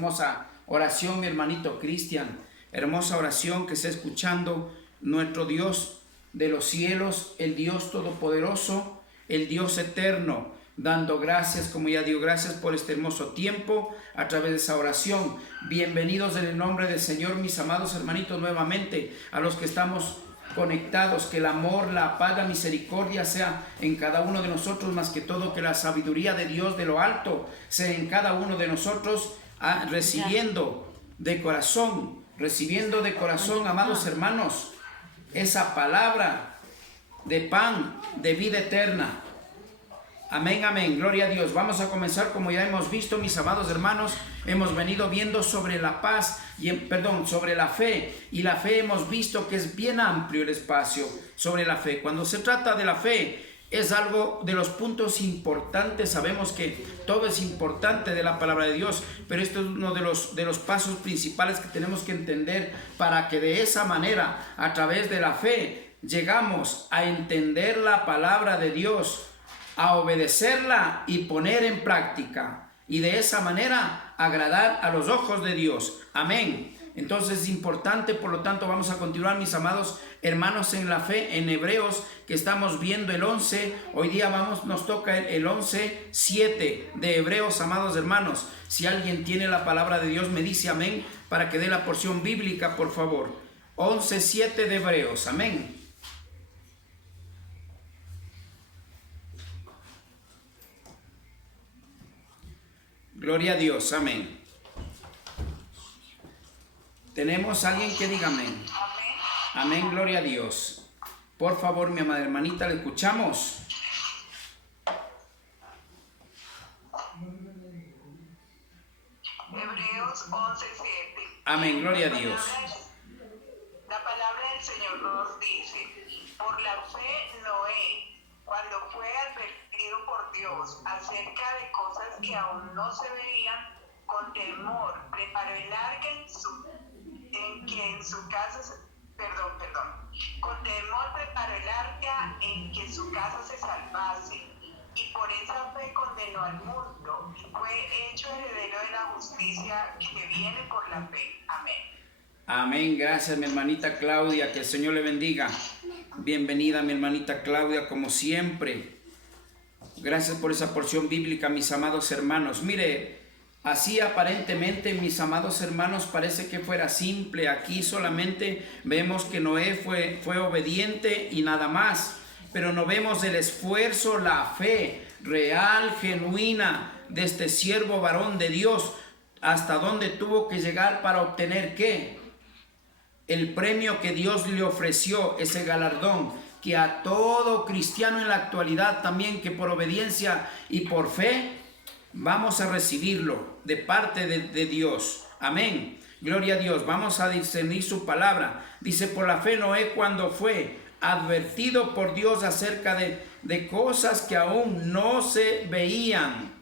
hermosa oración, mi hermanito Cristian. Hermosa oración que está escuchando nuestro Dios de los cielos, el Dios todopoderoso, el Dios eterno, dando gracias, como ya dio gracias por este hermoso tiempo a través de esa oración. Bienvenidos en el nombre del Señor, mis amados hermanitos, nuevamente a los que estamos conectados. Que el amor, la paz, la misericordia sea en cada uno de nosotros, más que todo que la sabiduría de Dios de lo alto sea en cada uno de nosotros, recibiendo de corazón, amados hermanos, esa palabra de pan de vida eterna. Amén, amén, gloria a Dios. Vamos a comenzar, como ya hemos visto, mis amados hermanos, hemos venido viendo sobre la paz, sobre la fe, y la fe hemos visto que es bien amplio el espacio sobre la fe. Cuando se trata de la fe, es algo de los puntos importantes. Sabemos que todo es importante de la palabra de Dios, pero esto es uno de los pasos principales que tenemos que entender para que de esa manera, a través de la fe, llegamos a entender la palabra de Dios, a obedecerla y poner en práctica, y de esa manera agradar a los ojos de Dios. Amén. Entonces es importante, por lo tanto vamos a continuar, mis amados hermanos, en la fe, en Hebreos, que estamos viendo el 11, hoy día nos toca el 11:7 de Hebreos, amados hermanos. Si alguien tiene la palabra de Dios, me dice amén, para que dé la porción bíblica, por favor. 11:7 de Hebreos, amén. Gloria a Dios, amén. ¿Tenemos alguien que diga amén? Amén, gloria a Dios. Por favor, mi amada hermanita, ¿le escuchamos? Hebreos 11:7. Amén, gloria a Dios. La palabra del Señor nos dice: por la fe Noé, cuando fue advertido por Dios acerca de cosas que aún no se veían, con temor preparó el arca en que su casa se salvase, y por esa fe condenó al mundo y fue hecho heredero de la justicia que viene por la fe. Amén. Amén, gracias, mi hermanita Claudia, que el Señor le bendiga. Bienvenida, mi hermanita Claudia, como siempre. Gracias por esa porción bíblica, mis amados hermanos. Mire, así aparentemente, mis amados hermanos, parece que fuera simple. Aquí solamente vemos que Noé fue obediente y nada más. Pero no vemos el esfuerzo, la fe real, genuina de este siervo varón de Dios, hasta dónde tuvo que llegar para obtener ¿qué? El premio que Dios le ofreció, ese galardón que a todo cristiano en la actualidad también, que por obediencia y por fe vamos a recibirlo de parte de Dios. Amén. Gloria a Dios. Vamos a discernir su palabra. Dice: por la fe Noé, cuando fue advertido por Dios acerca de cosas que aún no se veían.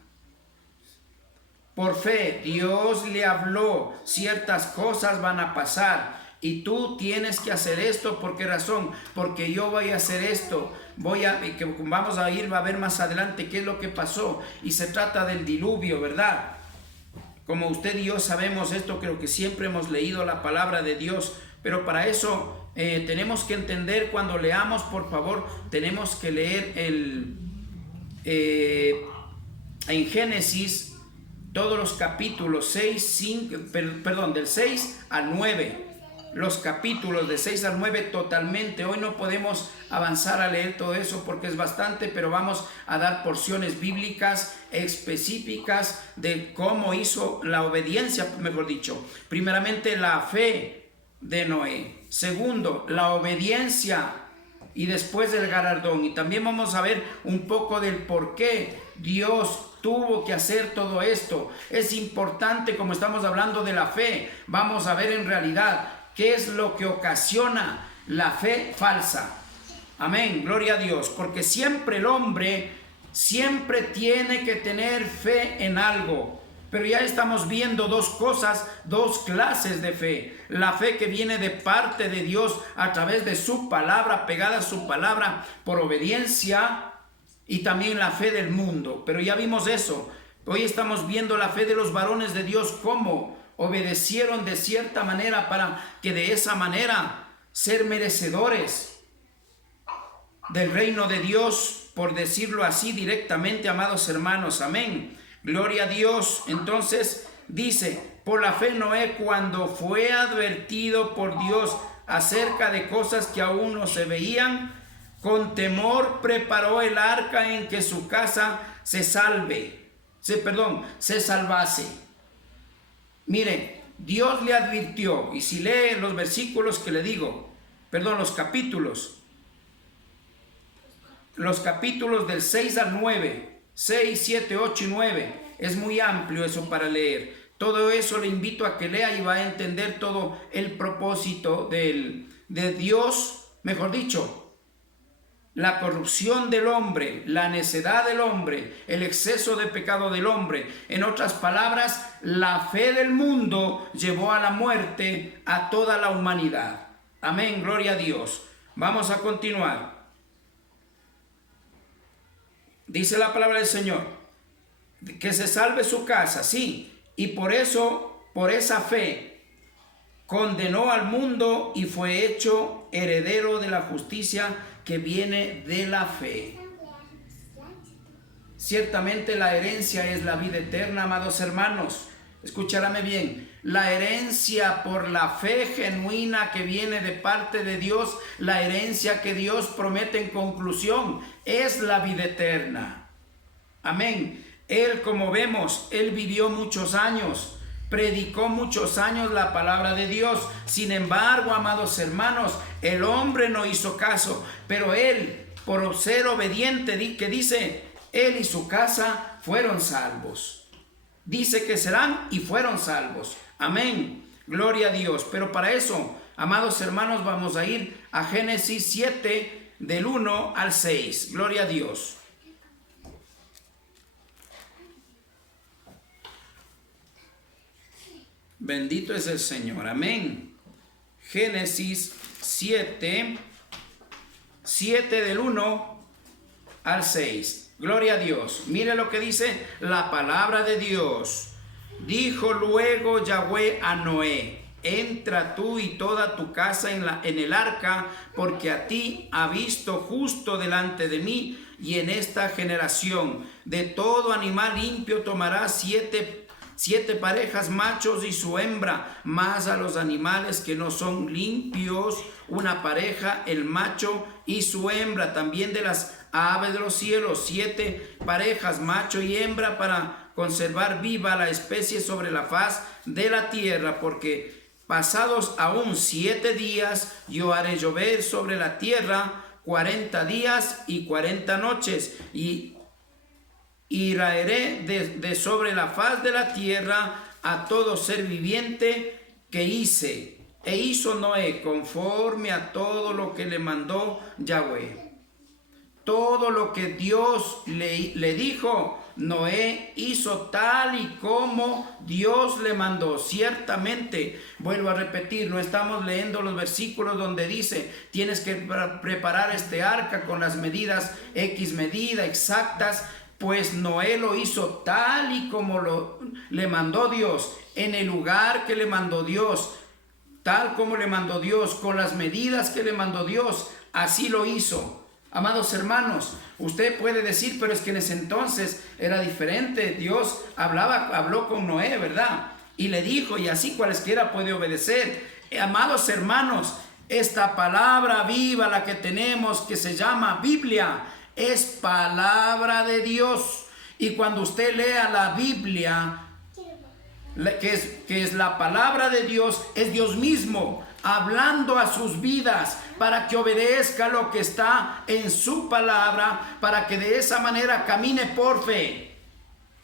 Por fe Dios le habló: ciertas cosas van a pasar y tú tienes que hacer esto. ¿Por qué razón? Porque yo voy a hacer esto. Que vamos a ver más adelante qué es lo que pasó. Y se trata del diluvio, ¿verdad? Como usted y yo sabemos esto, creo que siempre hemos leído la palabra de Dios, pero para eso tenemos que entender. Cuando leamos, por favor, tenemos que leer en Génesis todos los capítulos del 6 al 9. Los capítulos de 6 al 9 totalmente. Hoy no podemos avanzar a leer todo eso porque es bastante, pero vamos a dar porciones bíblicas específicas de cómo hizo la obediencia, mejor dicho. Primeramente, la fe de Noé. Segundo, la obediencia, y después el galardón. Y también vamos a ver un poco del por qué Dios tuvo que hacer todo esto. Es importante, como estamos hablando de la fe, vamos a ver en realidad qué es lo que ocasiona la fe falsa. Amén, gloria a Dios. Porque siempre el hombre tiene que tener fe en algo. Pero ya estamos viendo dos clases de fe. La fe que viene de parte de Dios a través de su palabra, pegada a su palabra por obediencia, y también la fe del mundo. Pero ya vimos eso. Hoy estamos viendo la fe de los varones de Dios, cómo obedecieron de cierta manera para que de esa manera ser merecedores del reino de Dios, por decirlo así directamente, amados hermanos. Amén. Gloria a Dios. Entonces dice, por la fe Noé, cuando fue advertido por Dios acerca de cosas que aún no se veían, con temor preparó el arca en que su casa se salvase. Mire, Dios le advirtió, y si lee los versículos que le digo, los capítulos del 6 al 9, 6, 7, 8 y 9, es muy amplio eso para leer. Todo eso le invito a que lea y va a entender todo el propósito de Dios, mejor dicho, la corrupción del hombre, la necedad del hombre, el exceso de pecado del hombre. En otras palabras, la fe del mundo llevó a la muerte a toda la humanidad. Amén, gloria a Dios. Vamos a continuar. Dice la palabra del Señor, que se salve su casa, sí, y por eso, por esa fe, condenó al mundo y fue hecho heredero de la justicia que viene de la fe. Ciertamente la herencia es la vida eterna, amados hermanos. Escúchame bien, la herencia por la fe genuina que viene de parte de Dios, la herencia que Dios promete en conclusión, es la vida eterna. Amén. Él, como vemos, él vivió muchos años, predicó muchos años la palabra de Dios. Sin embargo, amados hermanos, el hombre no hizo caso, pero él, por ser obediente, que dice, él y su casa fueron salvos. Dice que serán y fueron salvos. Amén. Gloria a Dios. Pero para eso, amados hermanos, vamos a ir a Génesis 7, del 1 al 6. Gloria a Dios. Bendito es el Señor. Amén. Génesis 7, del 1 al 6. Gloria a Dios. Mire lo que dice la palabra de Dios. Dijo luego Yahweh a Noé: entra tú y toda tu casa en el arca, porque a ti ha visto justo delante de mí, y en esta generación de todo animal limpio tomarás siete parejas, machos y su hembra, más a los animales que no son limpios, una pareja, el macho y su hembra. También de las aves de los cielos, 7 parejas, macho y hembra, para conservar viva la especie sobre la faz de la tierra, porque pasados aún 7 días yo haré llover sobre la tierra 40 días y 40 noches, y raeré de sobre la faz de la tierra a todo ser viviente que hice. E hizo Noé conforme a todo lo que le mandó Yahweh. Todo lo que Dios le dijo, Noé hizo tal y como Dios le mandó. Ciertamente, vuelvo a repetir, no estamos leyendo los versículos donde dice tienes que preparar este arca con las medidas X medida exactas. Pues Noé lo hizo tal y como le mandó Dios, en el lugar que le mandó Dios, tal como le mandó Dios, con las medidas que le mandó Dios, así lo hizo. Amados hermanos, usted puede decir, pero es que en ese entonces era diferente. Dios habló con Noé, ¿verdad? Y le dijo, y así cualesquiera puede obedecer. Amados hermanos, esta palabra viva, la que tenemos, que se llama Biblia, es palabra de Dios. Y cuando usted lea la Biblia, que es la palabra de Dios, es Dios mismo hablando a sus vidas para que obedezca lo que está en su palabra, para que de esa manera camine por fe.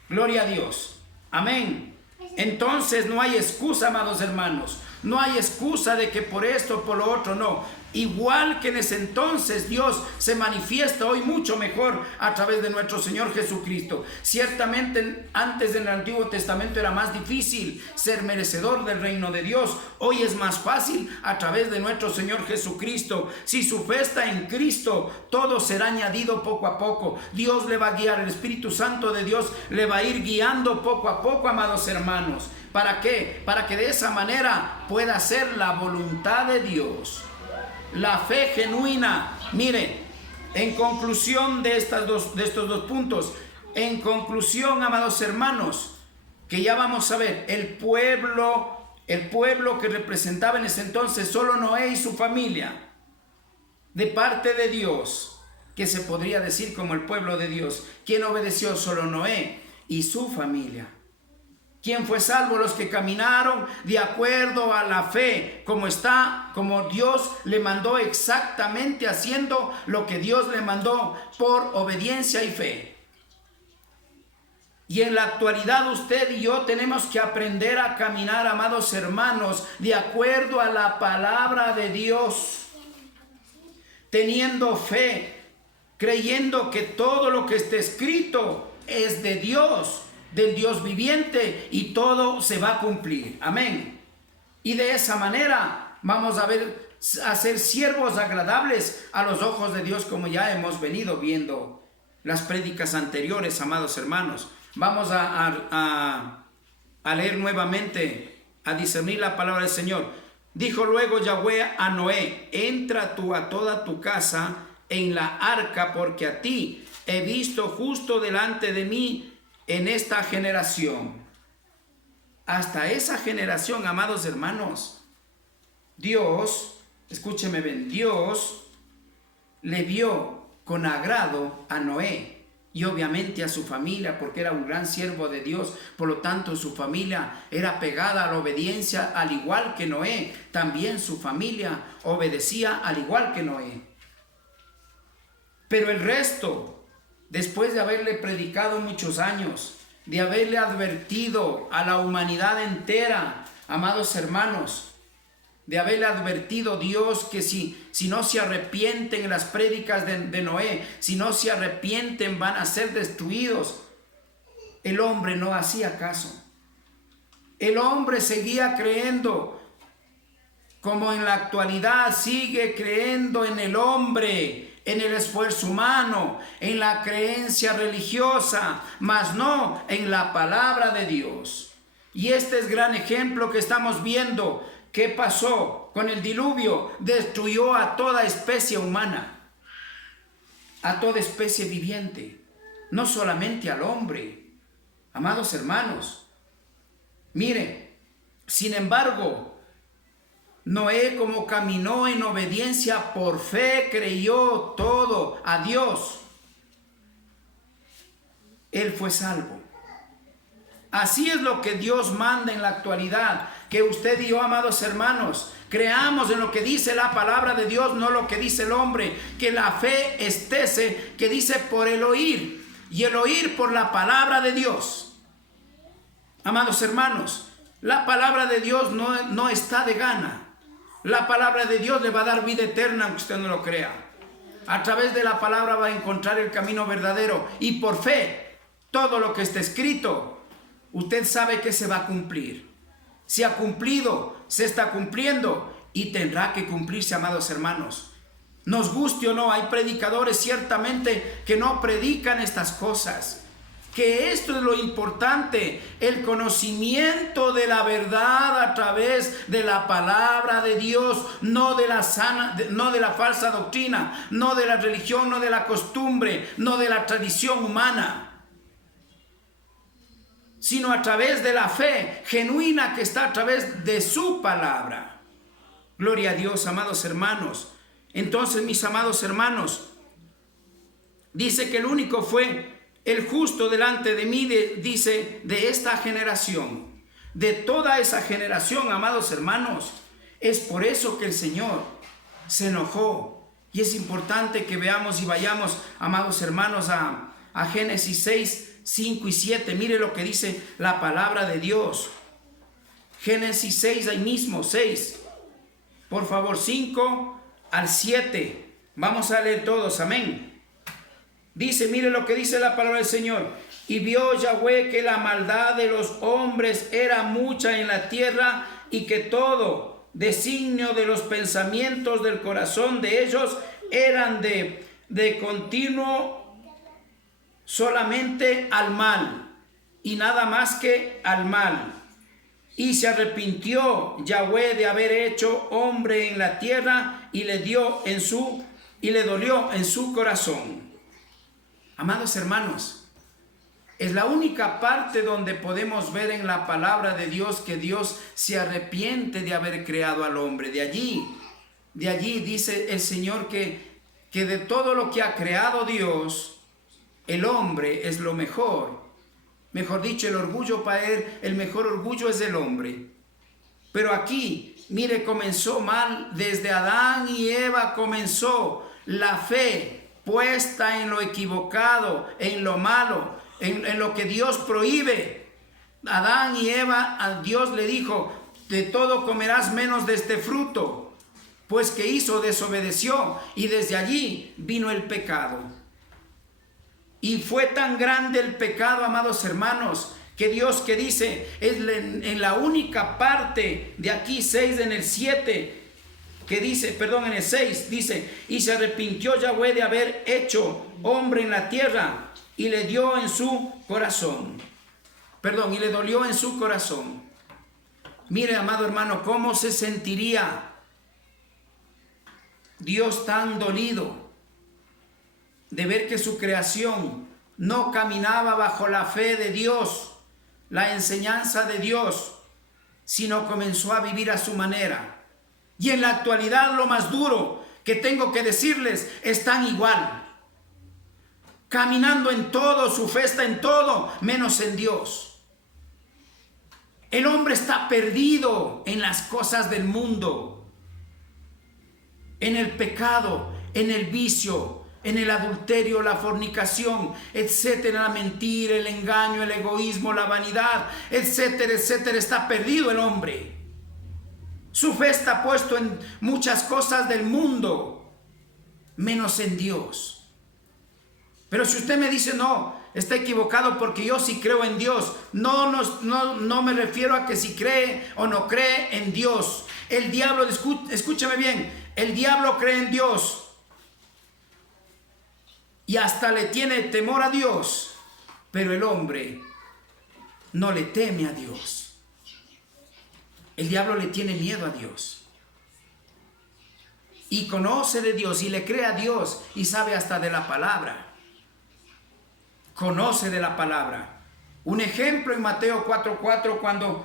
Gloria a Dios. Amén. Entonces no hay excusa, amados hermanos. No hay excusa de que por esto o por lo otro, no. igual que en ese entonces, Dios se manifiesta hoy mucho mejor a través de nuestro Señor Jesucristo. Ciertamente antes del Antiguo Testamento era más difícil ser merecedor del reino de Dios. Hoy es más fácil a través de nuestro Señor Jesucristo. Si su fe está en Cristo, todo será añadido poco a poco. Dios le va a guiar, el Espíritu Santo de Dios le va a ir guiando poco a poco, amados hermanos. ¿Para qué? Para que de esa manera pueda ser la voluntad de Dios. La fe genuina. Mire, en conclusión de estos dos puntos, en conclusión, amados hermanos, que ya vamos a ver, el pueblo que representaba en ese entonces solo Noé y su familia, de parte de Dios, que se podría decir como el pueblo de Dios. ¿Quién obedeció? Solo Noé y su familia. ¿Quién fue salvo? Los que caminaron de acuerdo a la fe, como Dios le mandó, exactamente haciendo lo que Dios le mandó por obediencia y fe. Y en la actualidad usted y yo tenemos que aprender a caminar, amados hermanos, de acuerdo a la palabra de Dios, teniendo fe, creyendo que todo lo que está escrito es de Dios, del Dios viviente, y todo se va a cumplir. Amén. Y de esa manera vamos a ser siervos agradables a los ojos de Dios, como ya hemos venido viendo las prédicas anteriores, amados hermanos. Vamos a leer nuevamente, a discernir la palabra del Señor. Dijo luego Yahweh a Noé: entra tú a toda tu casa en la arca, porque a ti he visto justo delante de mí en esta generación. Hasta esa generación, amados hermanos, Dios, escúcheme bien, Dios le vio con agrado a Noé y obviamente a su familia, porque era un gran siervo de Dios. Por lo tanto, su familia era pegada a la obediencia, al igual que Noé. También su familia obedecía al igual que Noé. Pero el resto, después de haberle predicado muchos años, de haberle advertido a la humanidad entera, amados hermanos, de haberle advertido Dios que si no se arrepienten en las prédicas de Noé, si no se arrepienten van a ser destruidos, el hombre no hacía caso. El hombre seguía creyendo, como en la actualidad sigue creyendo en el hombre, en el esfuerzo humano, en la creencia religiosa, mas no en la palabra de Dios. Y este es gran ejemplo que estamos viendo. ¿Qué pasó con el diluvio? Destruyó a toda especie humana, a toda especie viviente, no solamente al hombre. Amados hermanos, mire, sin embargo, Noé, como caminó en obediencia por fe, creyó todo a Dios, él fue salvo. Así es lo que Dios manda en la actualidad, que usted y yo, amados hermanos, creamos en lo que dice la palabra de Dios, no lo que dice el hombre. Que la fe estése, que dice por el oír, y el oír por la palabra de Dios. Amados hermanos, la palabra de Dios no está de gana. La palabra de Dios le va a dar vida eterna, aunque usted no lo crea. A través de la palabra va a encontrar el camino verdadero, y por fe, todo lo que está escrito, usted sabe que se va a cumplir. Se ha cumplido, se está cumpliendo y tendrá que cumplirse, amados hermanos. Nos guste o no, hay predicadores ciertamente que no predican estas cosas. Que esto es lo importante, el conocimiento de la verdad a través de la palabra de Dios, no de la falsa doctrina, no de la religión, no de la costumbre, no de la tradición humana, sino a través de la fe genuina que está a través de su palabra. Gloria a Dios, amados hermanos. Entonces, mis amados hermanos, dice que el único fue el justo delante de mí, dice, de esta generación, de toda esa generación, amados hermanos. Es por eso que el Señor se enojó. Y es importante que veamos y vayamos, amados hermanos, a Génesis 6, 5 y 7. Mire lo que dice la palabra de Dios. Génesis 6, ahí mismo, 6. Por favor, 5 al 7. Vamos a leer todos, amén. Dice, mire lo que dice la palabra del Señor. Y vio Yahweh que la maldad de los hombres era mucha en la tierra, y que todo designio de los pensamientos del corazón de ellos eran de continuo solamente al mal, y nada más que al mal. Y se arrepintió Yahweh de haber hecho hombre en la tierra, y le dolió en su corazón. Amados hermanos, es la única parte donde podemos ver en la palabra de Dios que Dios se arrepiente de haber creado al hombre. De allí dice el Señor que de todo lo que ha creado Dios, el hombre es lo mejor. Mejor dicho, el orgullo para él, el mejor orgullo es el hombre. Pero aquí, mire, comenzó mal. Desde Adán y Eva comenzó la fe puesta en lo equivocado, en lo malo, en lo que Dios prohíbe. Adán y Eva, a Dios le dijo, de todo comerás menos de este fruto. Pues ¿qué hizo? Desobedeció, y desde allí vino el pecado. Y fue tan grande el pecado, amados hermanos, que Dios, que dice, es en la única parte de aquí, 6 en el 7, que dice, perdón, en el 6, dice, y se arrepintió Yahweh de haber hecho hombre en la tierra, y le dio en su corazón. Y le dolió en su corazón. Mire, amado hermano, cómo se sentiría Dios tan dolido de ver que su creación no caminaba bajo la fe de Dios, la enseñanza de Dios, sino comenzó a vivir a su manera. Y en la actualidad, lo más duro que tengo que decirles, están igual, caminando en todo, su fe está en todo, menos en Dios. El hombre está perdido en las cosas del mundo, en el pecado, en el vicio, en el adulterio, la fornicación, etcétera, la mentira, el engaño, el egoísmo, la vanidad, etcétera, etcétera. Está perdido el hombre. Su fe está puesto en muchas cosas del mundo, menos en Dios. Pero si usted me dice, no, está equivocado porque yo sí creo en Dios. No me refiero a que si cree o no cree en Dios. El diablo, escúchame bien, el diablo cree en Dios. Y hasta le tiene temor a Dios, pero el hombre no le teme a Dios. El diablo le tiene miedo a Dios. Y conoce de Dios y le cree a Dios y sabe hasta de la palabra. Conoce de la palabra. Un ejemplo en Mateo 4:4,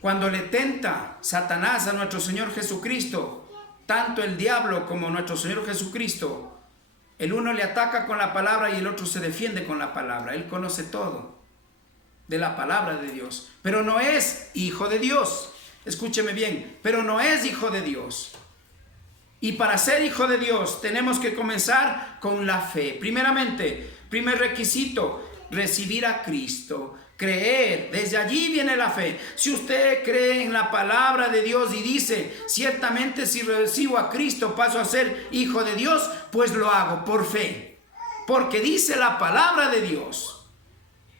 cuando le tenta Satanás a nuestro Señor Jesucristo. Tanto el diablo como nuestro Señor Jesucristo, el uno le ataca con la palabra y el otro se defiende con la palabra. Él conoce todo de la palabra de Dios, pero no es hijo de Dios. Escúcheme bien, pero no es hijo de Dios. Y para ser hijo de Dios tenemos que comenzar con la fe. Primeramente, primer requisito, recibir a Cristo. Creer, desde allí viene la fe. Si usted cree en la palabra de Dios y dice, ciertamente si recibo a Cristo paso a ser hijo de Dios, pues lo hago por fe, porque dice la palabra de Dios,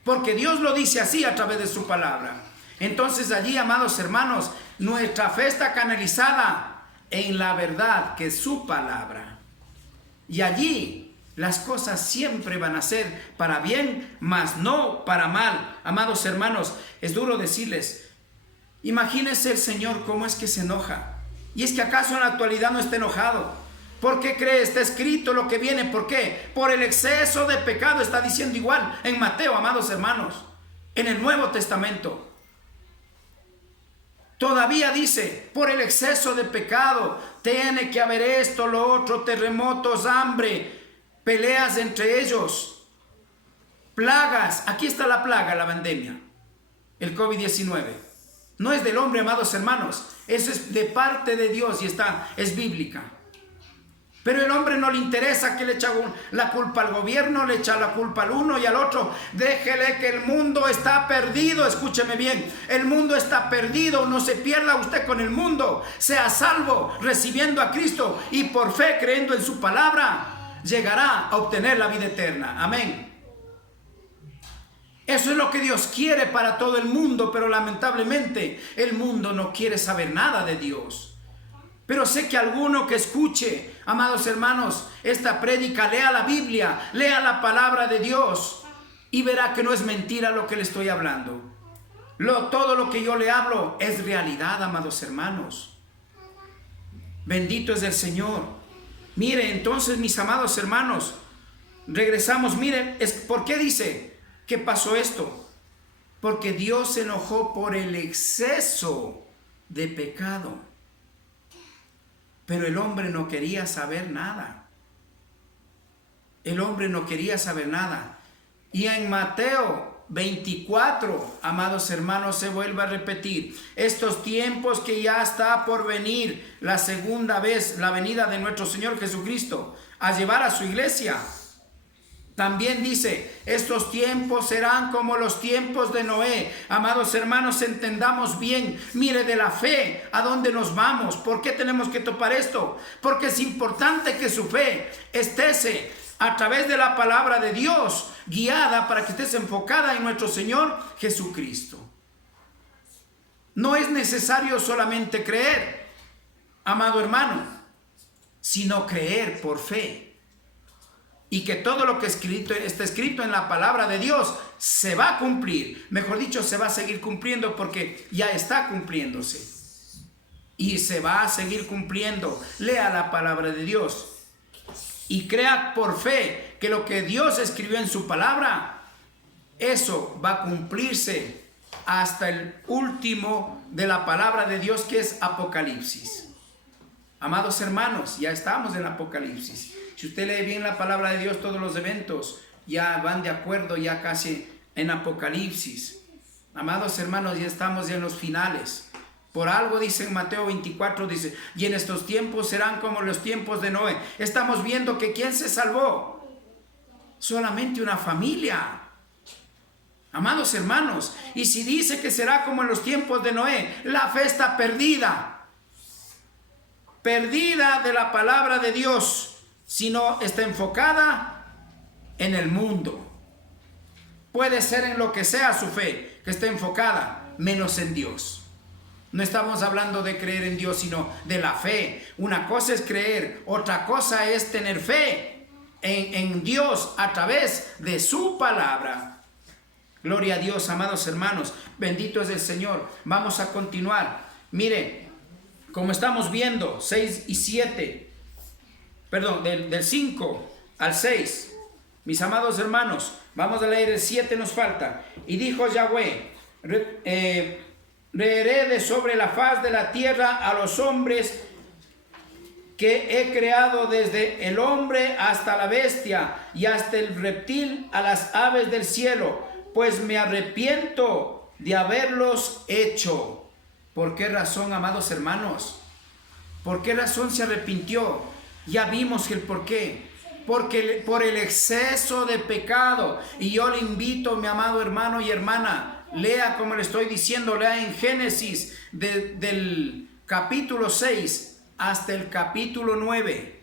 porque Dios lo dice así a través de su palabra. Entonces allí, amados hermanos, nuestra fe está canalizada en la verdad que es su palabra, y allí las cosas siempre van a ser para bien, mas no para mal. Amados hermanos, es duro decirles, imagínense el Señor cómo es que se enoja. Y es que acaso en la actualidad no está enojado. ¿Por qué cree? Está escrito lo que viene. ¿Por qué? Por el exceso de pecado. Está diciendo igual en Mateo, amados hermanos, en el Nuevo Testamento. Todavía dice, por el exceso de pecado, tiene que haber esto, lo otro, terremotos, hambre, peleas entre ellos, plagas. Aquí está la plaga, la pandemia, el COVID-19. No es del hombre, amados hermanos, eso es de parte de Dios y es bíblica. Pero el hombre no le interesa, que le echa la culpa al gobierno, le echa la culpa al uno y al otro. Déjele que el mundo está perdido, escúcheme bien, el mundo está perdido, no se pierda usted con el mundo, sea salvo recibiendo a Cristo y por fe creyendo en su palabra, llegará a obtener la vida eterna. Amén. Eso es lo que Dios quiere para todo el mundo, pero lamentablemente el mundo no quiere saber nada de Dios. Pero sé que alguno que escuche, amados hermanos, esta prédica, lea la Biblia, lea la palabra de Dios y verá que no es mentira lo que le estoy hablando. Todo lo que yo le hablo es realidad, amados hermanos. Bendito es el Señor. Mire, entonces, mis amados hermanos, regresamos. Miren, ¿por qué dice que pasó esto? Porque Dios se enojó por el exceso de pecado. Pero el hombre no quería saber nada. El hombre no quería saber nada. Y en Mateo 24, amados hermanos, se vuelve a repetir. Estos tiempos que ya está por venir, la segunda vez, la venida de nuestro Señor Jesucristo, a llevar a su iglesia. También dice, estos tiempos serán como los tiempos de Noé. Amados hermanos, entendamos bien, mire de la fe, ¿a dónde nos vamos? ¿Por qué tenemos que topar esto? Porque es importante que su fe esté a través de la palabra de Dios, guiada para que estés enfocada en nuestro Señor Jesucristo. No es necesario solamente creer, amado hermano, sino creer por fe. Y que todo lo que está escrito en la palabra de Dios se va a cumplir. Mejor dicho, se va a seguir cumpliendo porque ya está cumpliéndose. Y se va a seguir cumpliendo. Lea la palabra de Dios. Y crea por fe que lo que Dios escribió en su palabra, eso va a cumplirse hasta el último de la palabra de Dios, que es Apocalipsis. Amados hermanos, ya estamos en Apocalipsis. Si usted lee bien la palabra de Dios, todos los eventos ya van de acuerdo, ya casi en Apocalipsis. Amados hermanos, ya estamos en los finales. Por algo dice en Mateo 24, dice, y en estos tiempos serán como los tiempos de Noé. Estamos viendo que ¿quién se salvó? Solamente una familia. Amados hermanos, y si dice que será como en los tiempos de Noé, la fe está perdida. Perdida de la palabra de Dios. Si no está enfocada en el mundo. Puede ser en lo que sea su fe, que esté enfocada, menos en Dios. No estamos hablando de creer en Dios, sino de la fe. Una cosa es creer, otra cosa es tener fe en Dios a través de su palabra. Gloria a Dios, amados hermanos. Bendito es el Señor. Vamos a continuar. Mire, como estamos viendo, 6 y 7. Perdón, del 5 al 6, mis amados hermanos, vamos a leer el 7, nos falta. Y dijo Yahweh, reheré de sobre la faz de la tierra a los hombres que he creado, desde el hombre hasta la bestia y hasta el reptil, a las aves del cielo, pues me arrepiento de haberlos hecho. ¿Por qué razón, amados hermanos? ¿Por qué razón se arrepintió? Ya vimos el por qué. Porque por el exceso de pecado. Y yo le invito, mi amado hermano y hermana, lea como le estoy diciendo, lea en Génesis del capítulo 6 hasta el capítulo 9.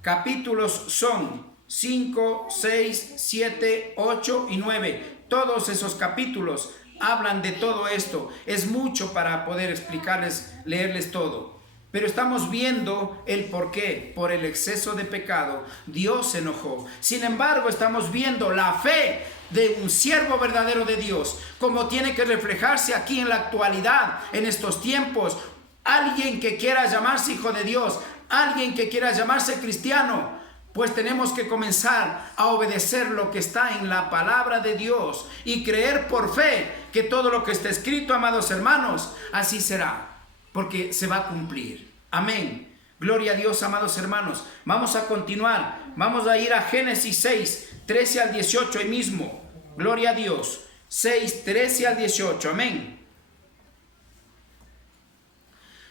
Capítulos son 5, 6, 7, 8 y 9. Todos esos capítulos hablan de todo esto. Es mucho para poder explicarles, leerles todo. Pero estamos viendo el por qué. Por el exceso de pecado, Dios se enojó. Sin embargo, estamos viendo la fe de un siervo verdadero de Dios, como tiene que reflejarse aquí en la actualidad, en estos tiempos. Alguien que quiera llamarse hijo de Dios, alguien que quiera llamarse cristiano, pues tenemos que comenzar a obedecer lo que está en la palabra de Dios y creer por fe que todo lo que está escrito, amados hermanos, así será. Porque se va a cumplir. Amén. Gloria a Dios, amados hermanos. Vamos a continuar. Vamos a ir a Génesis 6, 13 al 18 ahí mismo. Gloria a Dios. 6, 13 al 18. Amén.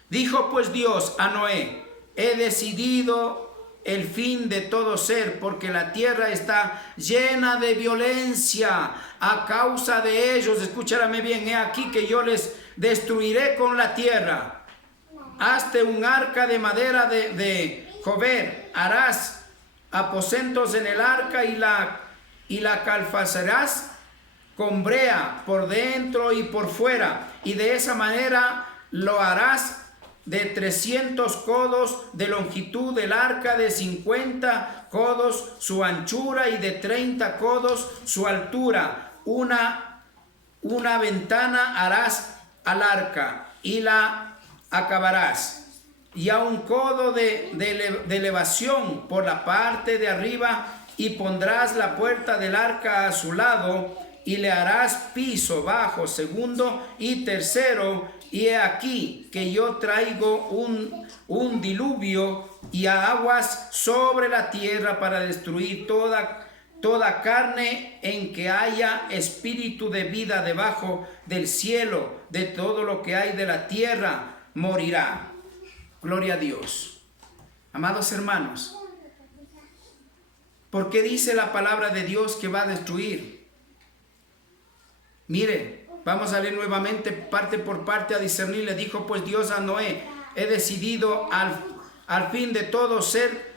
Dijo pues Dios a Noé: he decidido el fin de todo ser, porque la tierra está llena de violencia a causa de ellos. Escúchame bien, he aquí que yo les destruiré con la tierra. Hazte un arca de madera de jover, harás aposentos en el arca y la calfazarás con brea por dentro y por fuera, y de esa manera lo harás de 300 codos de longitud del arca, de 50 codos su anchura y de 30 codos su altura. Una ventana harás al arca y la acabarás, y a un codo de elevación por la parte de arriba, y pondrás la puerta del arca a su lado, y le harás piso bajo, segundo y tercero. Y he aquí que yo traigo un diluvio y aguas sobre la tierra para destruir toda carne en que haya espíritu de vida debajo del cielo. De todo lo que hay de la tierra morirá. Gloria a Dios. Amados hermanos, ¿por qué dice la palabra de Dios que va a destruir? Mire, vamos a leer nuevamente parte por parte a discernir. Le dijo pues Dios a Noé: he decidido al fin de todo ser,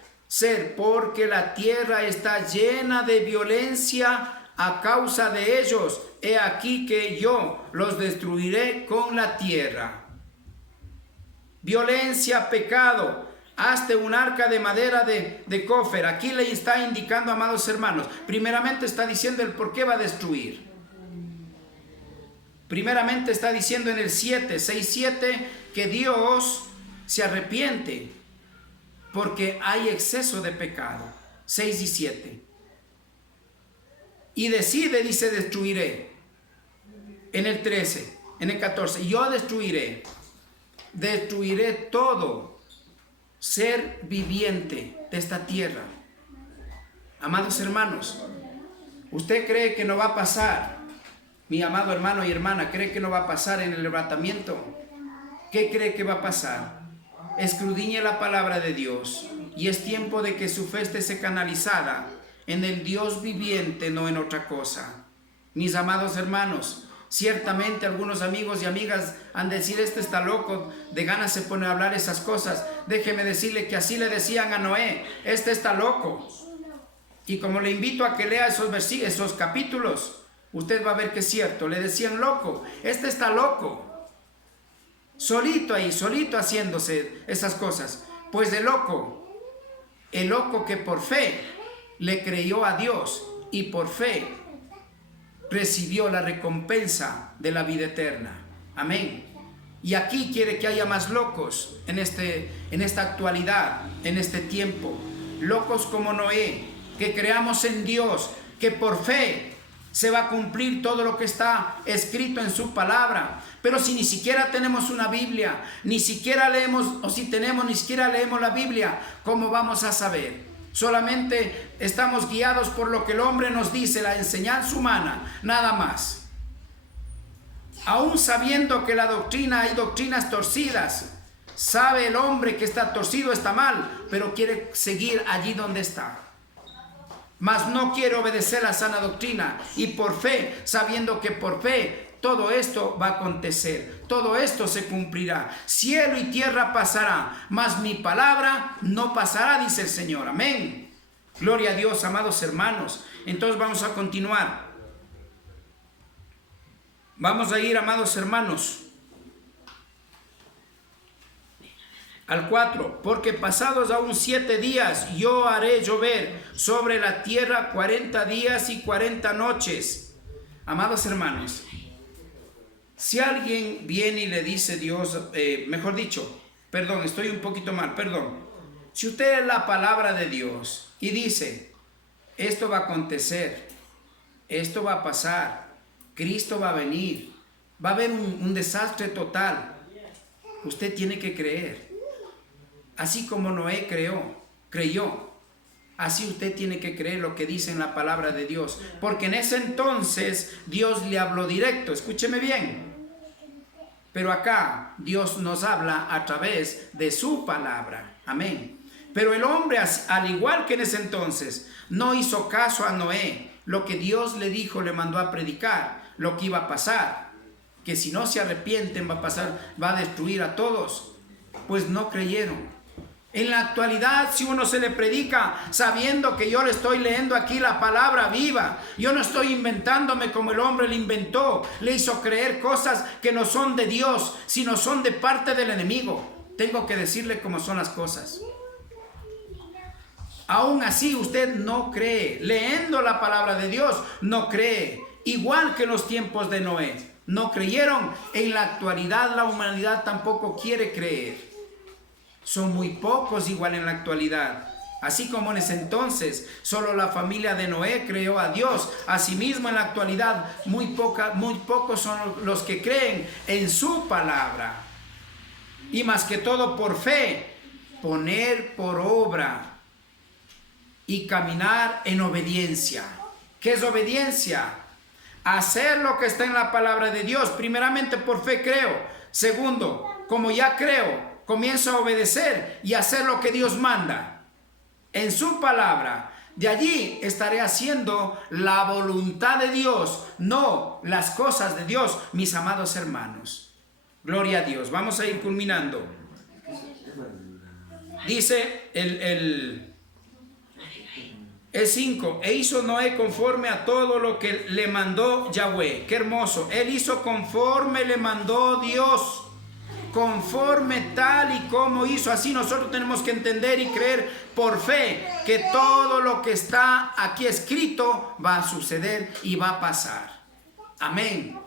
porque la tierra está llena de violencia a causa de ellos. He aquí que yo los destruiré con la tierra. Violencia, pecado. Hazte un arca de madera de cofer. Aquí le está indicando, amados hermanos, primeramente está diciendo el por qué va a destruir. Primeramente está diciendo en el 6:7 que Dios se arrepiente porque hay exceso de pecado. 6 y 7. Y decide, dice, destruiré. En el 13, en el 14, yo destruiré todo ser viviente de esta tierra. Amados hermanos, ¿usted cree que no va a pasar? Mi amado hermano y hermana, ¿cree que no va a pasar en el arrebatamiento? ¿Qué cree que va a pasar? Escudriñe la palabra de Dios, y es tiempo de que su fe esté canalizada en el Dios viviente, no en otra cosa. Mis amados hermanos, ciertamente algunos amigos y amigas han de decir: este está loco, de ganas se pone a hablar esas cosas. Déjeme decirle que así le decían a Noé: este está loco. Y como le invito a que lea esos capítulos, usted va a ver que es cierto. Le decían: loco, este está loco. Solito ahí, solito haciéndose esas cosas. Pues el loco que por fe le creyó a Dios y por fe recibió la recompensa de la vida eterna. Amén. Y aquí quiere que haya más locos en esta actualidad, en este tiempo. Locos como Noé, que creamos en Dios, que por fe se va a cumplir todo lo que está escrito en su palabra. Pero si ni siquiera tenemos una Biblia, ni siquiera leemos, o si tenemos, ni siquiera leemos la Biblia, ¿cómo vamos a saber? Solamente estamos guiados por lo que el hombre nos dice, la enseñanza humana, nada más. Aún sabiendo que hay doctrinas torcidas, sabe el hombre que está torcido, está mal, pero quiere seguir allí donde está. Mas no quiere obedecer la sana doctrina, y por fe, sabiendo que por fe todo esto va a acontecer, todo esto se cumplirá. Cielo y tierra pasará, mas mi palabra no pasará, dice el Señor. Amén. Gloria a Dios, amados hermanos. Entonces vamos a continuar. Vamos a ir, amados hermanos, al 4. Porque pasados aún 7 días yo haré llover sobre la tierra 40 días y 40 noches. Amados hermanos, si alguien viene y le dice Dios, mejor dicho, perdón, estoy un poquito mal, perdón. Si usted es la palabra de Dios y dice: esto va a acontecer, esto va a pasar, Cristo va a venir, va a haber un desastre total, usted tiene que creer. Así como Noé creyó, así usted tiene que creer lo que dice en la palabra de Dios. Porque en ese entonces Dios le habló directo. Escúcheme bien. Pero acá Dios nos habla a través de su palabra. Amén. Pero el hombre, al igual que en ese entonces, no hizo caso a Noé. Lo que Dios le dijo, le mandó a predicar lo que iba a pasar. Que si no se arrepienten va a destruir a todos. Pues no creyeron. En la actualidad, si uno se le predica sabiendo que yo le estoy leyendo aquí la palabra viva, yo no estoy inventándome como el hombre le inventó, le hizo creer cosas que no son de Dios, sino son de parte del enemigo. Tengo que decirle cómo son las cosas. Aún así usted no cree, leyendo la palabra de Dios, no cree, igual que en los tiempos de Noé. No creyeron. En la actualidad la humanidad tampoco quiere creer. Son muy pocos igual en la actualidad. Así como en ese entonces solo la familia de Noé creyó a Dios. Asimismo en la actualidad muy pocos son los que creen en su palabra. Y más que todo por fe, poner por obra y caminar en obediencia. ¿Qué es obediencia? Hacer lo que está en la palabra de Dios. Primeramente por fe creo. Segundo, como ya creo, comienzo a obedecer y hacer lo que Dios manda en su palabra. De allí estaré haciendo la voluntad de Dios, no las cosas de Dios, mis amados hermanos. Gloria a Dios. Vamos a ir culminando. Dice el 5. E hizo Noé conforme a todo lo que le mandó Yahweh. Qué hermoso. Él hizo conforme le mandó Dios. Conforme tal y como hizo. Así nosotros tenemos que entender y creer por fe que todo lo que está aquí escrito va a suceder y va a pasar. Amén.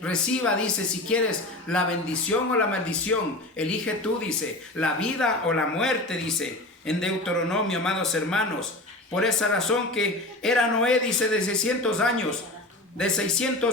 Reciba, dice, si quieres la bendición o la maldición, elige tú, dice, la vida o la muerte, dice en Deuteronomio, amados hermanos. Por esa razón que era Noé, dice, de 600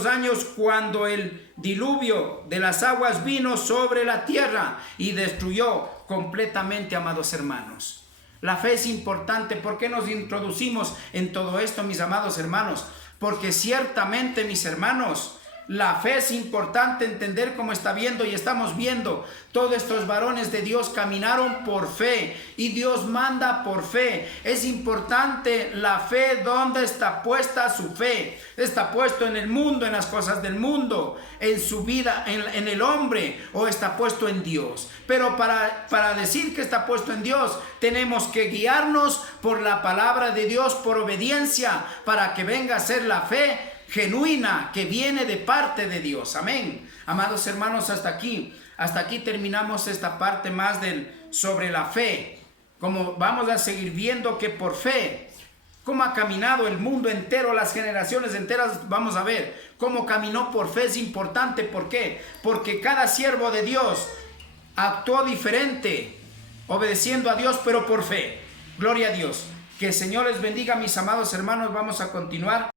años cuando el diluvio de las aguas vino sobre la tierra y destruyó completamente, amados hermanos. La fe es importante. ¿Por qué nos introducimos en todo esto, mis amados hermanos? Porque ciertamente, mis hermanos, la fe es importante entender cómo está viendo y estamos viendo. Todos estos varones de Dios caminaron por fe y Dios manda por fe. Es importante la fe. ¿Dónde está puesta su fe? ¿Está puesto en el mundo, en las cosas del mundo, en su vida, en el hombre, o está puesto en Dios? Pero para decir que está puesto en Dios, tenemos que guiarnos por la palabra de Dios, por obediencia, para que venga a ser la fe genuina que viene de parte de Dios. Amén. Amados hermanos, hasta aquí terminamos esta parte más sobre la fe. Como vamos a seguir viendo que por fe, cómo ha caminado el mundo entero, las generaciones enteras, vamos a ver cómo caminó por fe. Es importante. ¿Por qué? Porque cada siervo de Dios actuó diferente, obedeciendo a Dios, pero por fe. Gloria a Dios. Que el Señor les bendiga, mis amados hermanos. Vamos a continuar.